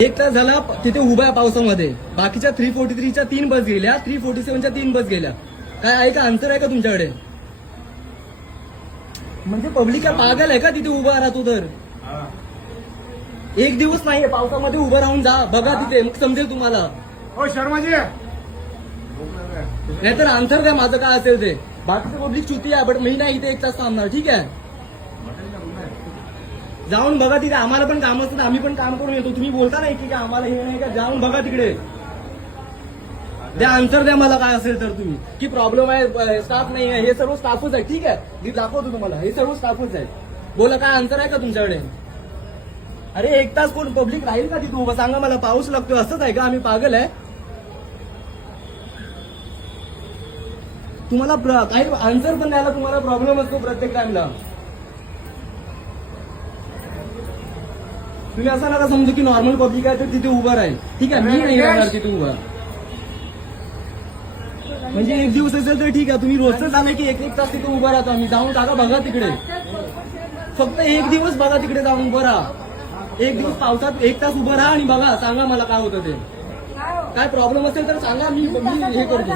एक तास झाला तिथे उभा आहे पावसामध्ये. बाकीच्या 343च्या 3 बस गेल्या, 347च्या 3 बस गेल्या. काय आहे का आन्सर आहे का तुमच्याकडे? म्हणजे पब्लिक काय पागल आहे का तिथे उभा राहतो तर? एक दिवस नाहीये पावसामध्ये उभं राहून जा, बघा तिथे, मग समजेल तुम्हाला. हो शर्माजी, नाहीतर आन्सर काय माझं काय असेल ते. बाकीचं पब्लिक चुती आहे, बट मी नाही इथे 1 तास थांबणार. ठीक आहे, जाऊन बघा तिथे. आम्हाला पण काम असतं, आम्ही पण काम करून येतो. तुम्ही बोलता नाही की आम्हाला हे नाही का, जाऊन बघा तिकडे. द्या आन्सर, द्या मला काय असेल तर तुम्ही, की प्रॉब्लेम आहे, स्टाफ नाही आहे. हे सर्व स्टाफच आहे. ठीक आहे, मी दाखवतो तुम्हाला, हे सर्व स्टाफच आहे. बोला काय आन्सर आहे का तुमच्याकडे? अरे 1 तास कोण पब्लिक राहील का तिथे उभं? सांगा मला, पाऊस लागतोय असंच आहे का? आम्ही पागल आहे? तुम्हाला काही आन्सर पण द्यायला तुम्हाला प्रॉब्लेम असतो प्रत्येक टाइमला. तुम्ही असं नका समजू की नॉर्मल पब्लिक आहे तर तिथे उभं राहील. ठीक आहे, मी नाही राहणार तिथे उभं. म्हणजे एक दिवस असेल तर ठीक आहे, तुम्ही रोजच झालं की 1 तास तिथे उभं राहता. मी जाऊन टाका, बघा तिकडे. फक्त 1 दिवस बघा तिकडे जाऊन उभं राहा. 1 दिवस पावसात 1 तास उभं राहा आणि बघा, सांगा मला काय होतं ते. काय प्रॉब्लेम असेल तर सांगा, मी हे करतो.